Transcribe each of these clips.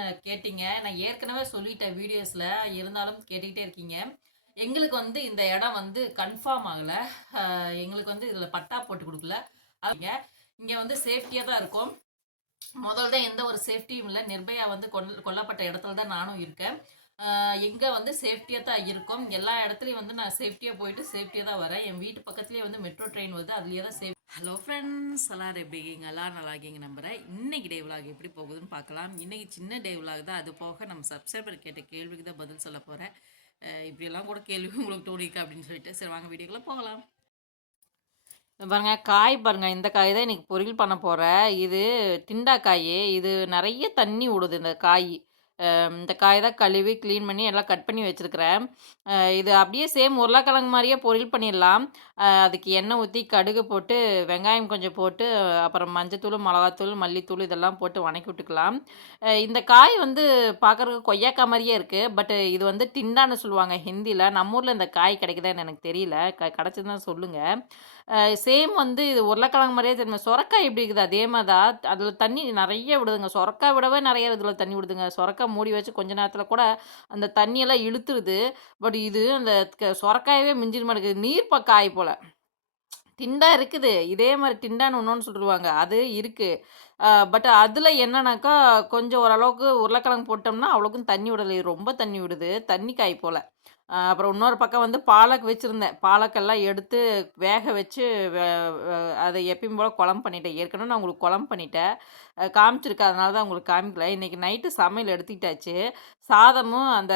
நான் கேட்டீங்க. நான் ஏற்கனவே சொல்லிட்டேன் வீடியோஸில் இருந்தாலும் கேட்டுக்கிட்டே இருக்கீங்க. எங்களுக்கு வந்து இந்த இடம் வந்து கன்ஃபார்ம் ஆகலை. எங்களுக்கு வந்து இதில் பட்டா போட்டு கொடுக்கல. அவங்க இங்கே வந்து சேஃப்டியாக தான் இருக்கும். முதல்ல தான் எந்த ஒரு சேஃப்டியும் இல்லை. நிர்பயா வந்து கொல் கொல்லப்பட்ட இடத்துல தான் நானும் இருக்கேன். எங்கே வந்து சேஃப்டியாக தான் இருக்கும். எல்லா இடத்துலையும் வந்து நான் சேஃப்டியாக போயிட்டு சேஃப்டியாக தான் வரேன். என் வீட்டு பக்கத்துலேயே வந்து மெட்ரோ ட்ரெயின் வருது. அதுலேயே தான் சேஃப் ஹலோ ஃப்ரெண்ட்ஸ் எல்லாரும் எப்படிங்க எல்லாம் நல்லா இருக்கீங்க நம்புகிறேன் இன்றைக்கி டே விலாக் எப்படி போகுதுன்னு பார்க்கலாம். இன்றைக்கி சின்ன டே விலாக் தான். அது போக நம்ம சப்ஸ்கிரைபர் கேட்ட கேள்விக்கு தான் பதில் சொல்ல போகிறேன் இப்படியெல்லாம் கூட கேள்வி உங்களுக்கு தோணிக்கா அப்படின்னு சொல்லிட்டு. சரி வாங்க வீடியோக்குள்ளே போகலாம். பாருங்க காய் பாருங்க இந்த காய் தான் இன்னைக்கு பொரியல் பண்ண போகிறேன் இது திண்டா காய் இது நிறைய தண்ணி விடுது இந்த காய். இந்த காய் தான் கழுவி க்ளீன் பண்ணி எல்லாம் கட் பண்ணி வச்சுருக்கிறேன். இது அப்படியே சேம் உருளைக்கிழங்கு மாதிரியே பொரியல் பண்ணிடலாம். அதுக்கு எண்ணெய் ஊற்றி கடுகு போட்டு வெங்காயம் கொஞ்சம் போட்டு அப்புறம் மஞ்சத்தூள் மிளகாத்தூள் மல்லித்தூள் இதெல்லாம் போட்டு வணக்கி விட்டுக்கலாம். இந்த காய் வந்து பார்க்குறதுக்கு கொய்யாக்காய் மாதிரியே இருக்குது பட் இது வந்து டிண்டான்னு சொல்லுவாங்க ஹிந்தியில் நம்ம ஊரில் இந்த காய் கிடைக்குதான்னு எனக்கு தெரியல. க கிடச்சதுன்னா சொல்லுங்கள் சேம் வந்து இது உருளைக்கிழங்கு மாதிரியே தெரியுமா? சொரக்காய் எப்படி இருக்குது? அதே மாதிரி தான். அதில் தண்ணி நிறைய விடுதுங்க. சொரக்காய் விடவே நிறைய இதில் தண்ணி விடுதுங்க. சொரக்காய் மூடி வச்சு கொஞ்ச நேரத்தில் கூட அந்த தண்ணியெல்லாம் இழுத்துருது. பட் இது அந்த க- சொரக்காயவே மிஞ்சிட மாட்டேங்குது. நீர்ப்ப காய் போல். டிண்டா இருக்குது. இதே மாதிரி டிண்டான்னு ஒன்று சொல்லிடுவாங்க அது இருக்குது பட் அதில் என்னன்னாக்கா கொஞ்சம் ஓரளவுக்கு உருளைக்கிழங்கு போட்டோம்னா அவ்வளோக்கும் தண்ணி விடலை. ரொம்ப தண்ணி விடுது. தண்ணி காய் போல். அப்புறம் இன்னொரு பக்கம் வந்து பாலக் வச்சுருந்தேன். பாலக்கெல்லாம் எடுத்து வேக வச்சு அதை எப்பயும் போல் குழம்பு பண்ணிட்டேன். ஏற்கனவே நான் உங்களுக்கு குழம்பு பண்ணிட்டேன். அஹ் காமிச்சிருக்கேன் அதனால தான் உங்களுக்கு காமிக்கல. இன்றைக்கி நைட்டு சமையல் எடுத்துக்கிட்டாச்சு. சாதமும் அந்த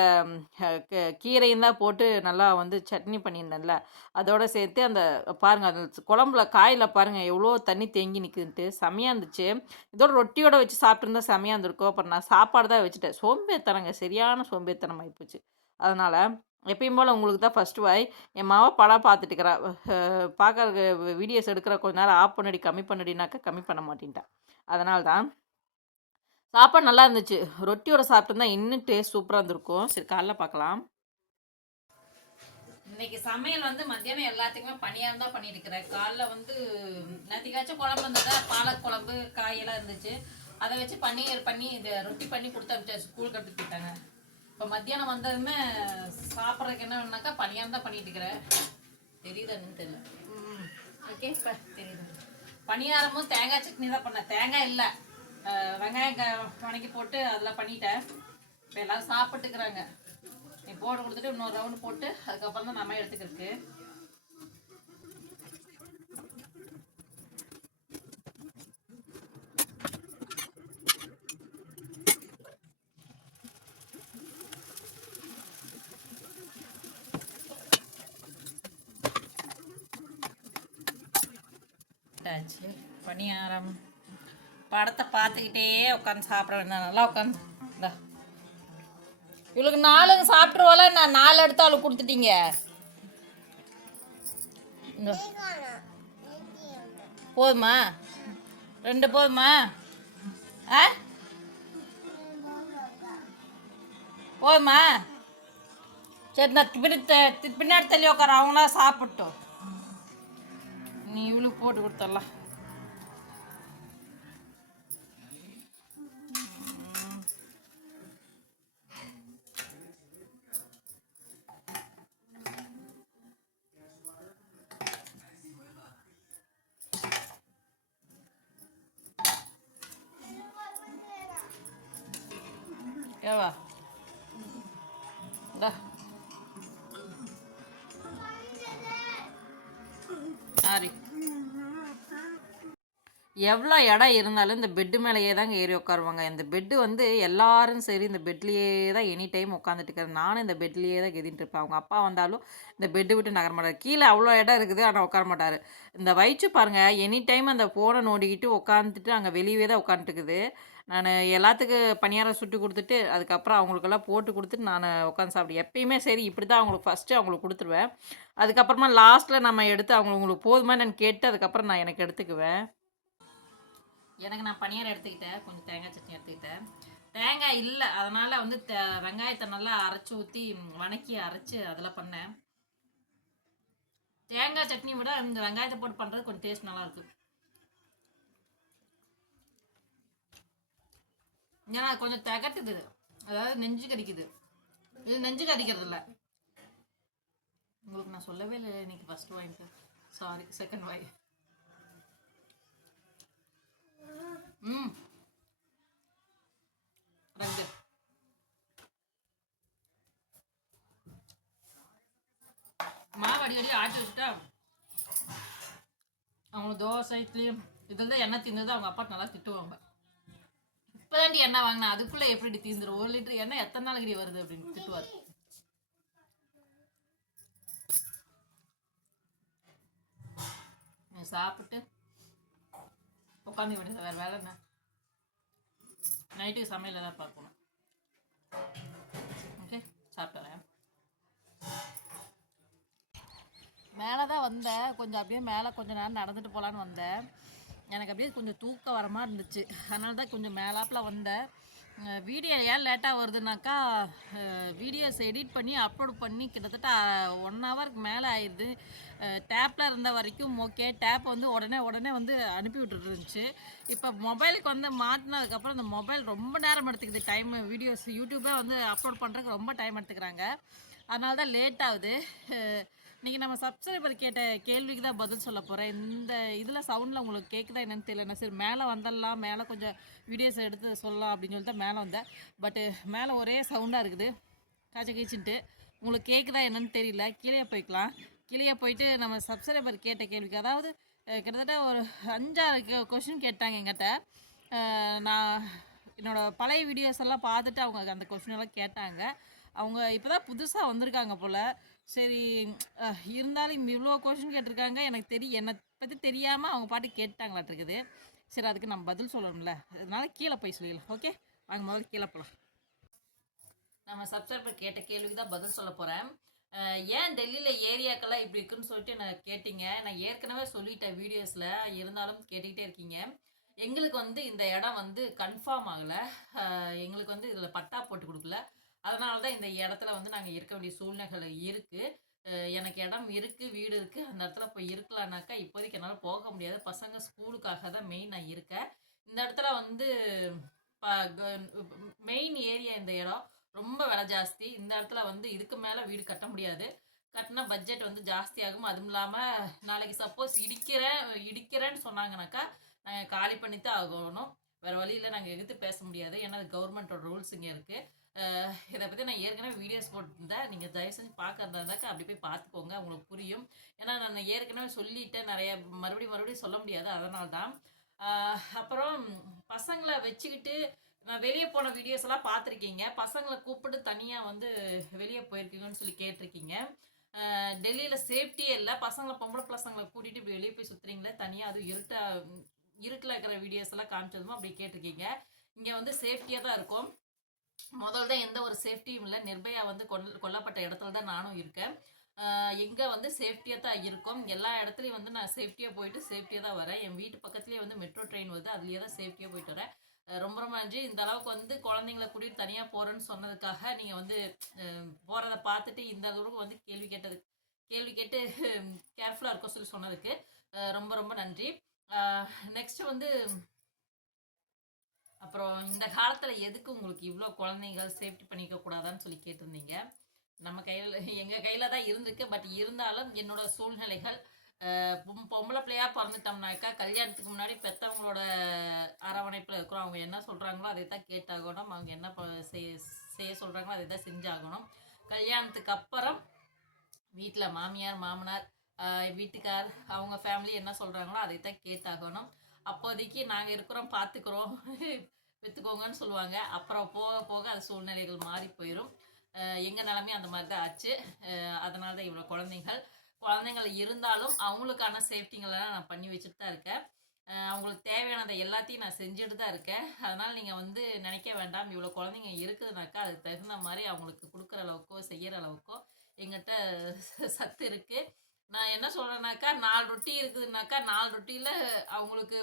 கீரையும் தான் போட்டு நல்லா வந்து சட்னி பண்ணியிருந்தேன்ல. அதோட சேர்த்து அந்த பாருங்கள் அந்த குழம்புல காயில் பாருங்கள் எவ்வளோ தண்ணி தேங்கி நிற்குதுன்ட்டு செமையாக இருந்துச்சு. இதோட ரொட்டியோட வச்சு சாப்பிட்ருந்தா செமையாக இருந்திருக்கும். அப்புறம் நான் சாப்பாடு தான் வச்சுட்டேன். சோம்பேத்தனங்க சரியான சோம்பேத்தனம் ஆகிப்போச்சு அதனால் எப்பயும் போல் உங்களுக்கு தான் ஃபஸ்ட்டு வாய் என் மாவை படம் பார்த்துட்டுக்கிறா பார்க்குற வீடியோஸ் எடுக்கிற கொஞ்ச நேரம் ஆஃப் பண்ணடி கம்மி பண்ணடினாக்கா கம்மி பண்ண மாட்டேன்ட்டா. அதனால தான் சாப்பாடு நல்லா இருந்துச்சு. ரொட்டியோட சாப்பிட்டுருந்தா இன்னும் டேஸ்ட் சூப்பராக இருந்திருக்கும். சரி காலைல பார்க்கலாம் இன்னைக்கு சமையல் வந்து மத்தியானம் எல்லாத்துக்குமே பனியாக தான் பண்ணியிருக்கிறேன் இருக்கிறேன் காலைல வந்து நேற்றுக்காச்சும் குழம்பு இருந்ததா. பாலக் குழம்பு காயெல்லாம் இருந்துச்சு. அதை வச்சு பன்னீர் பண்ணி இந்த ரொட்டி பண்ணி கொடுத்து அமிச்சா ஸ்கூலுக்கு எடுத்துட்டு இப்போ மத்தியானம் வந்ததுமே சாப்பிட்றதுக்கு என்ன வேணுனாக்கா பணியாக தான் பண்ணிட்டு இருக்கிறேன் தெரியுதான்னு தெரியல. ஓகே இப்போ தெரியுது. பணியாரமும் தேங்காய் சட்னி தான் பண்ணேன். தேங்காய் இல்லை. வெங்காயம் வணக்கி போட்டு அதில் பண்ணிட்டேன். இப்போ எல்லாரும் சாப்பிட்டுக்கிறாங்க. நீ போட்டு கொடுத்துட்டு இன்னொரு ரவுண்டு போட்டு அதுக்கப்புறம் தான் நம்ம எடுத்துக்கிறதுக்கு. ஆச்சு பணியாரம் படத்தை பார்த்துக்கிட்டே உட்காந்து சாப்பிட வேண்டாம் நல்லா உட்காந்து இந்தா. இவளுக்கு நாலுங்க சாப்பிட்ருவோல நான் நாலு எடுத்து அவளுக்கு கொடுத்துட்டீங்க. இந்த. போதுமா? ரெண்டு போதுமா? ஆ? போதுமா? சரி நான் பின்னாடி த- பின்னாடி தள்ளி உட்கார. அவங்களா சாப்பிட்டோம். நீ இவ்வளோ போட்டு கொடுத்துடலாம் ஏவா. இந்தா. சாரி எவ்வளோ இடம் இருந்தாலும் இந்த பெட்டு மேலேயே தாங்க ஏறி உட்காருவாங்க. இந்த பெட்டு வந்து எல்லாரும் சரி இந்த பெட்லேயே தான் எனி டைம் உட்காந்துட்டு இருக்கிறேன் நானும் இந்த பெட்லேயே தான் கெதின்ட்டு இருப்பேன். அவங்க அப்பா வந்தாலும் இந்த பெட்டு விட்டு நகர மாட்டார். கீழே அவ்வளோ இடம் இருக்குது ஆனால் உட்கார மாட்டார். இந்த வயிற்று பாருங்கள் எனி டைம் அந்த ஃபோனை நோண்டிக்கிட்டு உட்காந்துட்டு அங்கே வெளியே தான் உட்காந்துட்டுக்குது நான் எல்லாத்துக்கு பணியாரம் சுட்டு கொடுத்துட்டு அதுக்கப்புறம் அவங்களுக்கெல்லாம் போட்டு கொடுத்துட்டு நான் உட்காந்து சாப்பிடுவேன். எப்பயுமே சரி இப்படி தான் அவங்களுக்கு ஃபஸ்ட்டு அவங்களுக்கு கொடுத்துருவேன். அதுக்கப்புறமா லாஸ்ட்டில் நம்ம எடுத்து அவங்க உங்களுக்கு போதுமா நான் கேட்டு அதுக்கப்புறம் நான் எனக்கு எடுத்துக்குவேன். எனக்கு நான் பனியாரம் எடுத்துக்கிட்டேன். கொஞ்சம் தேங்காய் சட்னி எடுத்துக்கிட்டேன். தேங்காய் இல்லை. அதனால் வந்து தே- வெங்காயத்தை நல்லா அரைச்சி ஊற்றி வணக்கி அரைச்சி அதில் பண்ணேன். தேங்காய் சட்னி விட இந்த வெங்காயத்தை போட்டு பண்ணுறது கொஞ்சம் டேஸ்ட் நல்லாயிருக்கு ஏன்னா கொஞ்சம் தகட்டுது. அதாவது நெஞ்சு கடிக்குது. இது நெஞ்சு கடிக்கிறது இல்லை உங்களுக்கு நான் சொல்லவே இல்லை இன்னைக்கு ஃபஸ்ட் வாங்கிட்டு சாரி செகண்ட் வாய் ம் ரெண்டு மாவு அடிக்கடி ஆட்டி வச்சுட்டா அவங்க தோசை இட்லி இதில் தான் எண்ணெய் தீர்ந்தது அவங்க அப்பா நல்லா திட்டுவாங்க. இப்போதாண்டி எண்ணெய் வாங்கினா அதுக்குள்ளே எப்படி தீர்ந்துடும் ஒரு லிட்டர் எண்ணெய் எத்தனை நாளைக்கு வருது அப்படின்னு திட்டுவார். நீ சாப்பிட்டு உட்காந்து விடுங்க வேறு வேலை என்ன? நைட்டுக்கு சமையல் தான் பார்க்கணும். ஓகே சாப்பிட்டுறேன் மேலே தான் வந்தேன். கொஞ்சம் அப்படியே மேலே கொஞ்சம் நேரம் நடந்துட்டு போகலான்னு வந்தேன். எனக்கு அப்படியே கொஞ்சம் தூக்கம் வரமாக இருந்துச்சு. அதனால தான் கொஞ்சம் மேலாப்பில் வந்தேன். வீடியோ ஏன் லேட்டாக வருதுனாக்கா வீடியோஸ் எடிட் பண்ணி அப்லோட் பண்ணி கிட்டத்தட்ட ஒன் ஹவருக்கு மேலே ஆயிடுது. டேப்பில் இருந்த வரைக்கும் ஓகே டேப் வந்து உடனே உடனே வந்து அனுப்பி விட்டுருந்துச்சு இப்போ மொபைலுக்கு வந்து மாட்டினதுக்கப்புறம் இந்த மொபைல் ரொம்ப நேரம் எடுத்துக்குது. டைம் வீடியோஸ் யூடியூப்பே வந்து அப்லோட் பண்ணுறதுக்கு ரொம்ப டைம் எடுத்துக்கிறாங்க. அதனால தான் லேட் ஆகுது இன்றைக்கி இன்னைக்கு நம்ம சப்ஸ்கிரைபர் கேட்ட கேள்விக்கு தான் பதில் சொல்ல போகிறேன் இந்த இதில் சவுண்டில் உங்களுக்கு கேட்குதா என்னன்னு தெரியல சரி மேலே வந்துடலாம் மேலே கொஞ்சம் வீடியோஸ் எடுத்து சொல்லலாம் அப்படின்னு சொல்லிட்டு மேலே வந்தேன். பட்டு மேலே ஒரே சவுண்டாக இருக்குது. காய்ச்ச கீச்சின்ட்டு உங்களுக்கு கேட்குதா என்னன்னு தெரியல. கீழே போய்க்கலாம். கீழே போயிட்டு நம்ம சப்ஸ்கிரைபர் கேட்ட கேள்விக்கு அதாவது கிட்டத்தட்ட ஒரு அஞ்சாறு கொஷின் கேட்டாங்க எங்கிட்ட நான் என்னோடய பழைய வீடியோஸ் எல்லாம் பார்த்துட்டு அவங்க அந்த கொஷின் எல்லாம் கேட்டாங்க. அவங்க இப்போ தான் புதுசாக வந்திருக்காங்க போல். சரி இருந்தாலும் இவ்வளோ கொஷின் கேட்டிருக்காங்க. எனக்கு தெரிய என்னை பற்றி தெரியாமல் அவங்க பாட்டு கேட்டாங்களாட்டிருக்குது சரி அதுக்கு நம்ம பதில் சொல்லணும்ல. அதனால கீழே போய் சொல்லிடலாம். ஓகே? வாங்க முதல்ல கீழே போகலாம் நம்ம சப்ஸ்கிரைபர் கேட்ட கேள்விக்கு தான் பதில் சொல்ல போகிறேன் ஏன் டெல்லியில் ஏரியாக்கெல்லாம் இப்படி இருக்குன்னு சொல்லிட்டு நான் கேட்டிங்க? நான் ஏற்கனவே சொல்லிட்டேன் வீடியோஸில் இருந்தாலும் கேட்டுக்கிட்டே இருக்கீங்க. எங்களுக்கு வந்து இந்த இடம் வந்து கன்ஃபார்ம் ஆகலை. எங்களுக்கு வந்து இதில் பட்டா போட்டு கொடுக்கல. அதனால தான் இந்த இடத்துல வந்து நாங்கள் இருக்க வேண்டிய சூழ்நிலை இருக்குது எனக்கு இடம் இருக்குது வீடு இருக்குது அந்த இடத்துல போய் இருக்கலான்னாக்கா இப்போதைக்கு என்னால் போக முடியாது. பசங்க ஸ்கூலுக்காக தான் மெயின் நான் இருக்கேன். இந்த இடத்துல வந்து மெயின் ஏரியா இந்த இடம் ரொம்ப விலை ஜாஸ்தி. இந்த இடத்துல வந்து இதுக்கு மேலே வீடு கட்ட முடியாது. கட்டினா பட்ஜெட் வந்து ஜாஸ்தி ஆகும் அதுவும் இல்லாமல் நாளைக்கு சப்போஸ் இடிக்கிறேன் இடிக்கிறேன்னு சொன்னாங்கனாக்கா நாங்கள் காலி பண்ணித்தான் ஆகணும். வேறு வழியில் நாங்கள் எதிர்த்து பேச முடியாது. ஏன்னா அது கவர்மெண்ட்டோட ரூல்ஸ் இங்கே இருக்குது இதை பற்றி நான் ஏற்கனவே வீடியோஸ் போட்டிருந்தேன். நீங்கள் தயவு செஞ்சு பார்க்கறதாக்கா அப்படி போய் பார்த்துக்கோங்க உங்களுக்கு புரியும். ஏன்னா நான் ஏற்கனவே சொல்லிட்டேன் நிறைய மறுபடியும் மறுபடியும் சொல்ல முடியாது அதனால தான் அப்புறம் பசங்களை வச்சுக்கிட்டு நான் வெளியே போன வீடியோஸ் எல்லாம் பார்த்துருக்கீங்க. பசங்களை கூப்பிட்டு தனியாக வந்து வெளியே போயிருக்கீங்கன்னு சொல்லி கேட்டிருக்கீங்க. டெல்லியில் சேஃப்டியே இல்லை. பசங்களை பொம்பளை பசங்களை கூட்டிகிட்டு இப்படி வெளியே போய் சுற்றுறீங்களே தனியாக அதுவும் இருட்டாக இருட்டில் இருக்கிற வீடியோஸ் எல்லாம் காமிச்சதுமோ அப்படி கேட்டிருக்கீங்க. இங்கே வந்து சேஃப்டியாக தான் இருக்கும். முதல்ல தான் எந்த ஒரு சேஃப்டியும் இல்லை. நிர்பயா வந்து கொல் கொல்லப்பட்ட இடத்துல தான் நானும் இருக்கேன். எங்கே வந்து சேஃப்டியாக தான் இருக்கும். எல்லா இடத்துலையும் வந்து நான் சேஃப்டியாக போயிட்டு சேஃப்டியாக தான் வரேன். என் வீட்டு பக்கத்துலேயே வந்து மெட்ரோ ட்ரெயின் வருது. அதுலேயே தான் சேஃப்டியாக போயிட்டு வரேன். ரொம்ப ரொம்ப நன்றி. இந்த அளவுக்கு வந்து குழந்தைங்கள கூட்டிட்டு தனியாக போகிறேன்னு சொன்னதுக்காக நீங்கள் வந்து போகிறத பார்த்துட்டு இந்த அளவுக்கு வந்து கேள்வி கேட்டது கேள்வி கேட்டு கேர்ஃபுல்லாக இருக்க சொல்லி சொன்னதுக்கு ரொம்ப ரொம்ப நன்றி. நெக்ஸ்ட்டு வந்து அப்புறம் இந்த காலத்தில் எதுக்கு உங்களுக்கு இவ்வளோ குழந்தைகள் சேஃப்டி பண்ணிக்க கூடாதான்னு சொல்லி கேட்டிருந்தீங்க? நம்ம கையில் எங்கள் கையில் தான் இருந்திருக்கு. பட் இருந்தாலும் என்னோட சூழ்நிலைகள் பொம்பளை பிள்ளையா பிறந்துட்டோம்னாக்கா கல்யாணத்துக்கு முன்னாடி பெற்றவங்களோட அரவணைப்பில் இருக்கிறோம். அவங்க என்ன சொல்கிறாங்களோ அதை தான் கேட்டாகணும். அவங்க என்ன ப- செய்ய செய்ய சொல்கிறாங்களோ அதை தான் செஞ்சாகணும். கல்யாணத்துக்கு அப்புறம் வீட்டில் மாமியார் மாமனார் வீட்டுக்கார் அவங்க ஃபேமிலி என்ன சொல்கிறாங்களோ அதை தான் கேட்டாகணும். அப்போதைக்கு நாங்கள் இருக்கிறோம் பார்த்துக்குறோம் விற்றுக்கோங்கன்னு சொல்லுவாங்க. அப்புறம் போக போக அது சூழ்நிலைகள் மாறி போயிடும் எங்கள் நிலமையும் அந்த மாதிரி தான் ஆச்சு. அதனால தான் இவ்வளோ குழந்தைங்கள் குழந்தைங்கள் இருந்தாலும் அவங்களுக்கான சேஃப்டிங்களெல்லாம் நான் பண்ணி வச்சுட்டு தான் இருக்கேன். அவங்களுக்கு தேவையானதை எல்லாத்தையும் நான் செஞ்சுட்டு தான் இருக்கேன். அதனால் நீங்கள் வந்து நினைக்க வேண்டாம். இவ்வளோ குழந்தைங்க இருக்குதுனாக்கா அதுக்கு தகுந்த மாதிரி அவங்களுக்கு கொடுக்குற அளவுக்கோ செய்கிற அளவுக்கோ எங்கிட்ட சத்து இருக்குது நான் என்ன சொல்கிறேன்னாக்கா நாலு ரொட்டி இருக்குதுனாக்கா நாலு ரொட்டியில் அவங்களுக்கு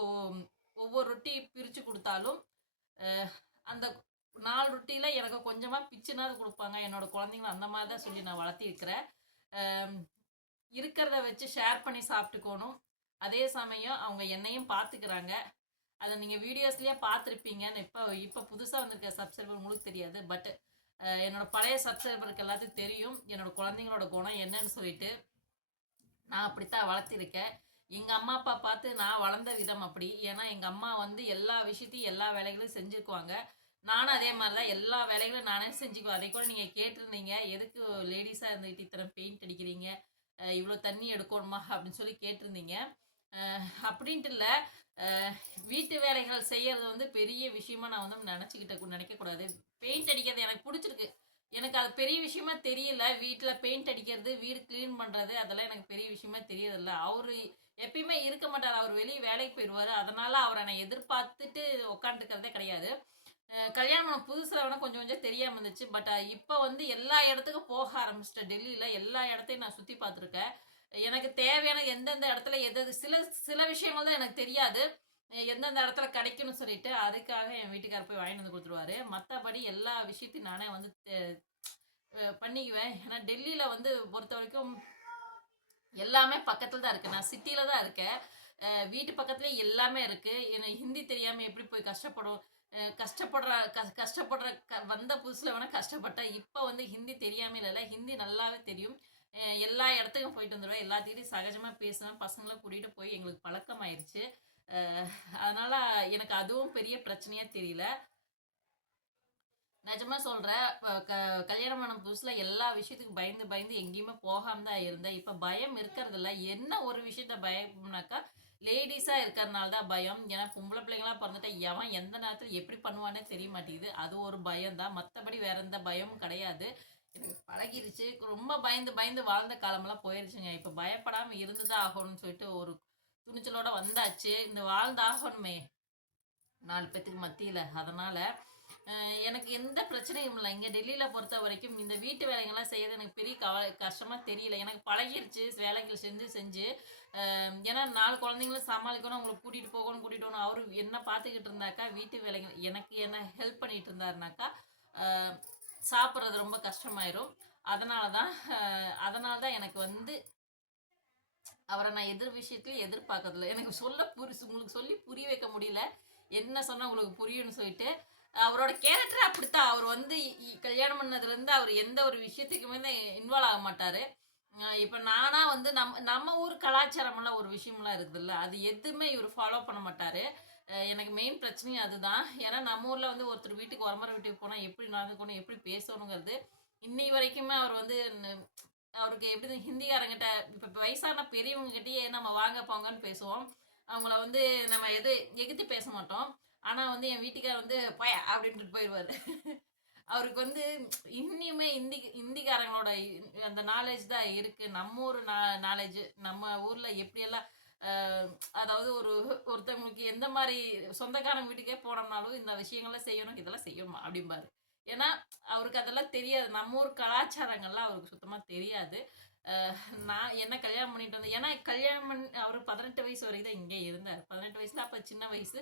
ஒ- ஒவ்வொரு ரொட்டி பிரித்து கொடுத்தாலும் அந்த நாலு ரொட்டியில் எனக்கு கொஞ்சமாக பிச்சுனாவது கொடுப்பாங்க. என்னோடய குழந்தைங்கள அந்த மாதிரி தான் சொல்லி நான் வளர்த்திருக்கிறேன். இருக்கிறத வச்சு ஷேர் பண்ணி சாப்பிட்டுக்கணும். அதே சமயம் அவங்க என்னையும் பார்த்துக்கிறாங்க. அதை நீங்கள் வீடியோஸ்லேயே பார்த்துருப்பீங்கன்னு இப்போ இப்போ புதுசாக வந்திருக்க சப்ஸ்கிரைபர் உங்களுக்கு தெரியாது. பட் என்னோடய பழைய சப்ஸ்கிரைபருக்கு எல்லாத்துக்கும் தெரியும். என்னோடய குழந்தைங்களோட குணம் என்னன்னு சொல்லிட்டு நான் அப்படித்தான் வளர்த்திருக்கேன். எங்கள் அம்மா அப்பா பார்த்து நான் வளர்ந்த விதம் அப்படி. ஏன்னா எங்கள் அம்மா வந்து எல்லா விஷயத்தையும் எல்லா வேலைகளும் செஞ்சுக்குவாங்க. நானும் அதே மாதிரி தான் எல்லா வேலைகளும் நானே செஞ்சுக்குவேன். அதை கூட நீங்கள் கேட்டிருந்தீங்க. எதுக்கு லேடிஸாக இருந்துக்கிட்டு இத்தனை பெயிண்ட் அடிக்கிறீங்க? இவ்வளோ தண்ணி எடுக்கணுமா? அப்படின்னு சொல்லி கேட்டிருந்தீங்க. அப்படின்ட்டு இல்லை. வீட்டு வேலைகள் செய்யறது வந்து பெரிய விஷயமா நான் வந்து நினச்சிக்கிட்ட நினைக்கக்கூடாது. பெயிண்ட் அடிக்கிறது எனக்கு பிடிச்சிருக்கு. எனக்கு அது பெரிய விஷயமா தெரியல. வீட்டில் பெயிண்ட் அடிக்கிறது வீடு க்ளீன் பண்ணுறது அதெல்லாம் எனக்கு பெரிய விஷயமா தெரியறதில்ல. அவர் எப்பயுமே இருக்க மாட்டார். அவர் வெளியே வேலைக்கு போயிடுவார் அதனால அவரை நான் எதிர்பார்த்துட்டு உட்காந்துக்கிறதே கிடையாது. கல்யாணம் பண்ண புதுசில் வேணால் கொஞ்சம் கொஞ்சம் தெரியாமல் இருந்துச்சு. பட் இப்போ வந்து எல்லா இடத்துக்கும் போக ஆரம்பிச்சிட்டேன். டெல்லியில் எல்லா இடத்தையும் நான் சுற்றி பார்த்துருக்கேன். எனக்கு தேவையான எந்தெந்த இடத்துல எது சில சில விஷயங்கள் தான் எனக்கு தெரியாது. எந்தெந்த இடத்துல கிடைக்கும்னு சொல்லிட்டு அதுக்காக என் வீட்டுக்கார போய் வாங்கிட்டு வந்து கொடுத்துருவாரு. மற்றபடி எல்லா விஷயத்தையும் நானே வந்து பண்ணிக்குவேன். ஏன்னா டெல்லியில் வந்து பொறுத்த வரைக்கும் எல்லாமே பக்கத்தில் தான் இருக்கு. நான் சிட்டியில் தான் இருக்கேன். வீட்டு பக்கத்துலேயே எல்லாமே இருக்குது எனக்கு ஹிந்தி தெரியாமல் எப்படி போய் கஷ்டப்படும்? கஷ்டப்படுற க- கஷ்டப்படுற க வந்த புதுசில் வேணால் கஷ்டப்பட்டேன் இப்போ வந்து ஹிந்தி தெரியாமல் இல்லை. ஹிந்தி நல்லாவே தெரியும். எல்லா இடத்துக்கும் போயிட்டு வந்துடுவேன் எல்லாத்தையும் சகஜமாக பேசுவேன். பசங்களை கூட்டிகிட்டு போய் எங்களுக்கு பழக்கம் ஆயிடுச்சு அதனால எனக்கு அதுவும் பெரிய பிரச்சனையாக தெரியல. நிஜமா சொல்கிறேன் க கல்யாணம் பண்ண புதுசில் எல்லா விஷயத்துக்கும் பயந்து பயந்து எங்கேயுமே போகாம தான் இருந்தேன். இப்போ பயம் இருக்கிறதில்ல. என்ன ஒரு விஷயத்த பயம்னாக்கா லேடிஸாக இருக்கிறதுனால தான் பயம். ஏன்னா பொம்பளை பிள்ளைங்களா பிறந்துட்டா எவன் எந்த நேரத்தில் எப்படி பண்ணுவானே தெரிய மாட்டேங்குது. அது ஒரு பயம் தான். மற்றபடி வேற எந்த பயமும் கிடையாது. எனக்கு பழகிருச்சு. ரொம்ப பயந்து பயந்து வாழ்ந்த காலமெல்லாம் போயிருச்சுங்க. இப்போ பயப்படாமல் இருந்துதான் ஆகணும்னு சொல்லிட்டு ஒரு துணிச்சலோட வந்தாச்சு. இந்த வாழ்ந்தாகணுமே. நாலு பேத்துக்கு மத்தியில். அதனால் எனக்கு எந்த பிரச்சனையும் இல்லை. இங்கே டெல்லியில் பொறுத்த வரைக்கும் இந்த வீட்டு வேலைகள்லாம் செய்யறது எனக்கு பெரிய கவலை கஷ்டமாக தெரியல. எனக்கு பழகிருச்சு. வேலைகள் செஞ்சு செஞ்சு. ஏன்னா நாலு குழந்தைங்களும் சமாளிக்கணும். அவங்களை கூட்டிகிட்டு போகணும் கூட்டிகிட்டு போகணும். அவரு என்ன பார்த்துக்கிட்டு இருந்தாக்கா வீட்டு வேலைகள் எனக்கு என்ன ஹெல்ப் பண்ணிகிட்டு இருந்தாருனாக்கா சாப்பிட்றது ரொம்ப கஷ்டமாயிரும். அதனால தான் அதனால தான் எனக்கு வந்து அவரை நான் எதிர் விஷயத்துலையும் எதிர்பார்க்கறதில்ல. எனக்கு சொல்ல புரி உங்களுக்கு சொல்லி புரிய வைக்க முடியல. என்ன சொன்னால் உங்களுக்கு புரியும்னு சொல்லிட்டு அவரோட கேரக்டர் அப்படித்தான். அவர் வந்து கல்யாணம் பண்ணதுலேருந்து அவர் எந்த ஒரு விஷயத்துக்குமே இன்வால்வ் ஆக மாட்டார். இப்போ நானா வந்து நம்ம நம்ம ஊர் கலாச்சாரமெல்லாம் ஒரு விஷயம்லாம் இருக்குதுல்ல. அது எதுவுமே இவர் ஃபாலோ பண்ண மாட்டார். எனக்கு மெயின் பிரச்சனையும் அதுதான். ஏன்னா நம்ம ஊரில் வந்து ஒருத்தர் வீட்டுக்கு உரமர வீட்டுக்கு போனால் எப்படி நடந்துக்கணும் எப்படி பேசணுங்கிறது இன்னி வரைக்குமே அவர் வந்து அவருக்கு எப்படி ஹிந்திக்காரங்கிட்ட இப்போ வயசான பெரியவங்ககிட்டயே நம்ம வாங்க போங்கன்னு பேசுவோம். அவங்கள வந்து நம்ம எது எகுத்து பேச மாட்டோம். ஆனால் வந்து என் வீட்டுக்கார் வந்து பய அப்படின்ட்டு போயிடுவார். அவருக்கு வந்து இன்னியுமே இந்தி இந்திக்காரங்களோட அந்த நாலேஜ் தான் இருக்குது நம்ம ஊர் நா நாலேஜ் நம்ம ஊரில் எப்படியெல்லாம் அதாவது ஒரு ஒருத்தவங்களுக்கு எந்த மாதிரி சொந்தக்காரங்க வீட்டுக்கே போனோம்னாலும் இந்த விஷயங்கள்லாம் செய்யணும் இதெல்லாம் செய்யணுமா அப்படிம்பாரு. ஏன்னா அவருக்கு அதெல்லாம் தெரியாது. நம்ம ஊர் கலாச்சாரங்கள்லாம் அவருக்கு சுத்தமாக தெரியாது. நான் என்ன கல்யாணம் பண்ணிட்டு வந்தேன். ஏன்னா கல்யாணம் பண்ணி அவர் பதினெட்டு வயசு வரைக்கும் தான் இங்கே இருந்தார். பதினெட்டு வயசுல அப்போ சின்ன வயசு.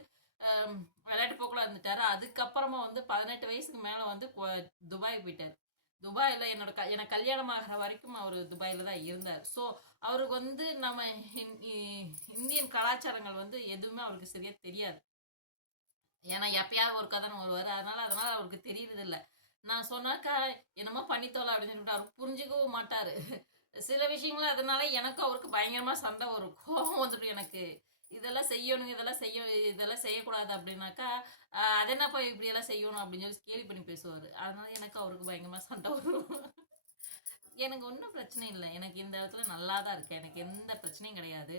விளையாட்டு போக்கில் இருந்துட்டார் அதுக்கப்புறமா வந்து பதினெட்டு வயசுக்கு மேலே வந்து துபாய் போயிட்டார். துபாயில் என்னோட க எனக்கு கல்யாணம் ஆகிற வரைக்கும் அவர் துபாயில் தான் இருந்தார். ஸோ அவருக்கு வந்து நம்ம இந்தியன் கலாச்சாரங்கள் வந்து எதுவுமே அவருக்கு சரியாக தெரியாது. ஏன்னா எப்பயாவது ஒரு கதை வருவார் அதனால அதனால அவருக்கு தெரியறது இல்லை நான் சொன்னாக்கா என்னமோ பண்ணித்தோல அப்படின்னு சொல்லிட்டு அவர் புரிஞ்சுக்கவும் மாட்டார். சில விஷயங்கள் அதனால எனக்கும் அவருக்கு பயங்கரமாக சண்டை வரும். கோபம் வந்துடும் எனக்கு. இதெல்லாம் செய்யணும் இதெல்லாம் செய்ய இதெல்லாம் செய்யக்கூடாது அப்படின்னாக்கா அதை அது என்னப்பா இப்படி எல்லாம் செய்யணும்? அப்படின்னு சொல்லி கேலி பண்ணி பேசுவார். அதனால எனக்கு அவருக்கு பயங்கரமாக சண்டை வரும். எனக்கு ஒன்றும் பிரச்சனை இல்லை. எனக்கு இந்த இடத்துல நல்லா தான் இருக்கேன். எனக்கு எந்த பிரச்சனையும் கிடையாது.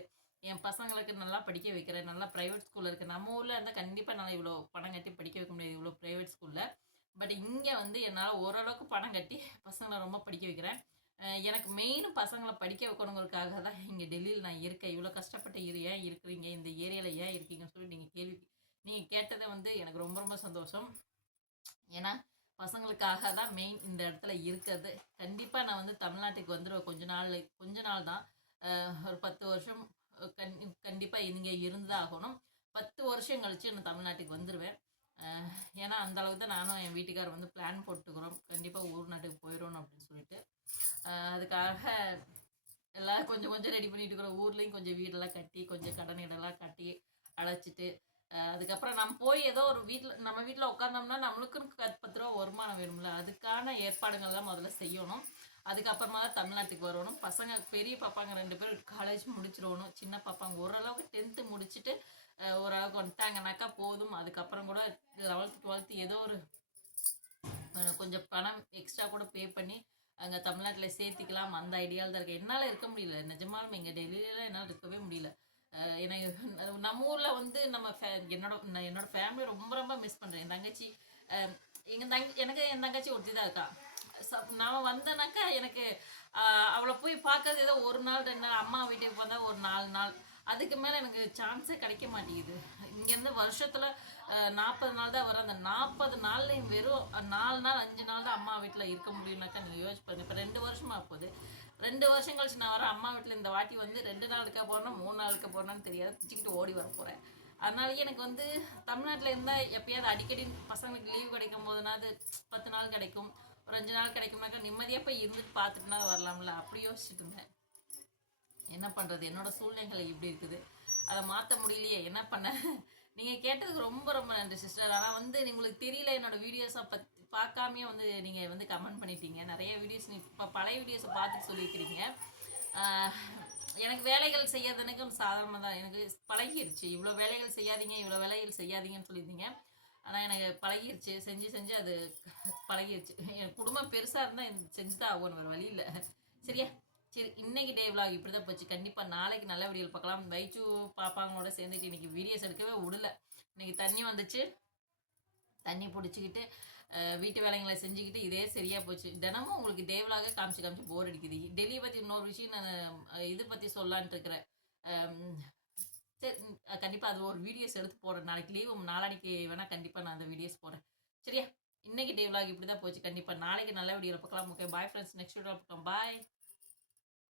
என் பசங்களுக்கு நல்லா படிக்க வைக்கிறேன் நல்லா ப்ரைவேட் ஸ்கூலில் இருக்குது நம்ம ஊரில் இருந்தால் கண்டிப்பாக நான் இவ்வளோ பணம் கட்டி படிக்க வைக்க முடியாது இவ்வளோ ப்ரைவேட் ஸ்கூலில் பட் இங்கே வந்து என்னால் ஓரளவுக்கு பணம் கட்டி பசங்களை ரொம்ப படிக்க வைக்கிறேன். எனக்கு மெயின் பசங்களை படிக்க வைக்கணுங்கிறதுக்காக தான் இங்கே டெல்லியில் நான் இருக்கேன். இவ்வளோ கஷ்டப்பட்டு இரு ஏன் இருக்கிறீங்க? இந்த ஏரியாவில் ஏன் இருக்கீங்கன்னு சொல்லி நீங்கள் கேள்வி நீங்கள் கேட்டதை வந்து எனக்கு ரொம்ப ரொம்ப சந்தோஷம். ஏன்னா பசங்களுக்காக தான் மெயின் இந்த இடத்துல இருக்கிறது. கண்டிப்பாக நான் வந்து தமிழ்நாட்டுக்கு வந்துடுவேன் கொஞ்ச நாள் கொஞ்ச நாள் தான். ஒரு பத்து வருஷம் கண் கண்டிப்பாக நீங்கள் இருந்து தான் ஆகணும். பத்து வருஷம் கழிச்சு நான் தமிழ்நாட்டுக்கு வந்துடுவேன் ஏன்னா அந்த அளவுக்கு தான் நானும் என் வீட்டுக்காரர் வந்து பிளான் போட்டுக்கிறோம். கண்டிப்பாக ஊர் நாட்டுக்கு போயிடணும் அப்படின்னு சொல்லிட்டு. அதுக்காக எல்லாம் கொஞ்சம் கொஞ்சம் ரெடி பண்ணிட்டு இருக்கிறோம் ஊர்லேயும் கொஞ்சம் வீடெல்லாம் கட்டி கொஞ்சம் கடன் இடெல்லாம் கட்டி அழைச்சிட்டு அதுக்கப்புறம் நம்ம போய் ஏதோ ஒரு வீட்டில் நம்ம வீட்டில் உட்காந்தோம்னா நம்மளுக்குன்னு க- பத்து ரூபா வருமானம் வேணும்ல. அதுக்கான ஏற்பாடுகள்லாம் முதல்ல செய்யணும். அதுக்கப்புறமா தான் தமிழ்நாட்டுக்கு வரணும். பசங்க பெரிய பாப்பாங்க ரெண்டு பேரும் காலேஜ் முடிச்சிடணும் சின்ன பாப்பாங்க ஓரளவுக்கு டென்த்து முடிச்சுட்டு ஓரளவுக்கு வந்துட்டாங்கனாக்கா போதும். அதுக்கப்புறம் கூட லெவல்த்து டுவெல்த்து ஏதோ ஒரு கொஞ்சம் பணம் எக்ஸ்ட்ரா கூட பே பண்ணி அங்கே தமிழ்நாட்டில் சேர்த்திக்கலாம். அந்த ஐடியாவில் தான் இருக்கு. என்னால் இருக்க முடியல. நிஜமாலும் இங்கே டெல்லியிலலாம் என்னால் இருக்கவே முடியல. எனக்கு நம்ம ஊரில் வந்து நம்ம ஃபே என்னோட நான் என்னோட ஃபேமிலி ரொம்ப ரொம்ப மிஸ் பண்ணுறேன் என் தங்கச்சி எங்கள் தங்க எனக்கு என் தங்கச்சி ஒருத்தி தான் இருக்கா. நான் வந்தேனாக்கா எனக்கு அவளை போய் பார்க்கறது ஏதோ ஒரு நாள் ரெண்டு நாள் அம்மா வீட்டுக்கு போனால் ஒரு நாலு நாள். அதுக்கு மேலே எனக்கு சான்ஸே கிடைக்க மாட்டேங்குது. இங்கேருந்து வருஷத்தில் நாற்பது நாள் தான் வரும். அந்த நாற்பது நாள்லையும் வெறும் நாலு நாள் அஞ்சு நாள் தான் அம்மா வீட்டில் இருக்க முடியும்னாக்கா நீங்கள் யோசிச்சு பாருங்க. இப்போ ரெண்டு வருஷமாக போகுது. ரெண்டு வருஷம் கழிச்சு நான் வரேன் அம்மா வீட்டில் இந்த வாட்டி வந்து ரெண்டு நாளுக்கா போகிறேன் மூணு நாளுக்கு போகிறேன்னு தெரியாது. பிடிச்சிக்கிட்டு ஓடி வர போகிறேன் அதனாலேயே எனக்கு வந்து தமிழ்நாட்டில் இருந்தால் எப்பயாவது அடிக்கடி பசங்களுக்கு லீவ் கிடைக்கும் போதுனாது பத்து நாள் கிடைக்கும். ஒரு அஞ்சு நாள் கிடைக்கும்னாக்கா நிம்மதியாக போய் இருந்துட்டு பார்த்துட்டுனா வரலாம்ல. அப்படி யோசிச்சுட்டு இருந்தேன். என்ன பண்ணுறது என்னோட சூழ்நிலைகள் இப்படி இருக்குது. அதை மாற்ற முடியலையே. என்ன பண்ண? நீங்கள் கேட்டதுக்கு ரொம்ப ரொம்ப நன்றி சிஸ்டர் ஆனால் வந்து உங்களுக்கு தெரியல என்னோடய வீடியோஸை பற்றி பார்க்காமையே வந்து நீங்கள் வந்து கமெண்ட் பண்ணிட்டீங்க. நிறைய வீடியோஸ் நீ இப்போ பழைய வீடியோஸை பார்த்துட்டு சொல்லியிருக்கிறீங்க. எனக்கு வேலைகள் செய்யறதுனுக்கு சாதாரணமாக தான் எனக்கு பழகிருச்சு. இவ்வளோ வேலைகள் செய்யாதீங்க இவ்வளோ வேலைகள் செய்யாதீங்கன்னு சொல்லியிருந்தீங்க. ஆனால் எனக்கு பழகிருச்சு. செஞ்சு செஞ்சு அது பழகிருச்சு. என் குடும்பம் பெருசாக இருந்தால் செஞ்சு தான் ஆகணும் வேறு வழி இல்லை. சரியா? சரி இன்னைக்கு டே விலாக் இப்படி தான் போச்சு. கண்டிப்பாக நாளைக்கு நல்ல வீடியோ பார்க்கலாம். வைச்சு பாப்பாங்களோட சேர்ந்துட்டு இன்னைக்கு வீடியோஸ் எடுக்கவே விடல. இன்னைக்கு தண்ணி வந்துச்சு. தண்ணி பிடிச்சிக்கிட்டு வீட்டு வேலைங்களை செஞ்சுக்கிட்டு இதே சரியாக போச்சு. தினமும் உங்களுக்கு தேவலாக காமிச்சு காமிச்சு போர் அடிக்குது. டெல்லியை பற்றி இன்னொரு விஷயம் நான் இது பற்றி சொல்லலான்ட்டு இருக்கிறேன். சரி கண்டிப்பாக அது ஒரு வீடியோஸ் எடுத்து போடுறேன். நாளைக்கு லீவு நாளானிக்கு வேணால் கண்டிப்பாக நான் அந்த வீடியோஸ் போடுறேன். சரியா? இன்னைக்கு டே இப்படி தான் போச்சு. கண்டிப்பாக நாளைக்கு நல்ல வீடியோவில் பார்க்கலாம். ஓகே பாய் ஃப்ரெண்ட்ஸ் நெக்ஸ்ட் வீடியோவில் பார்க்கலாம். பாய்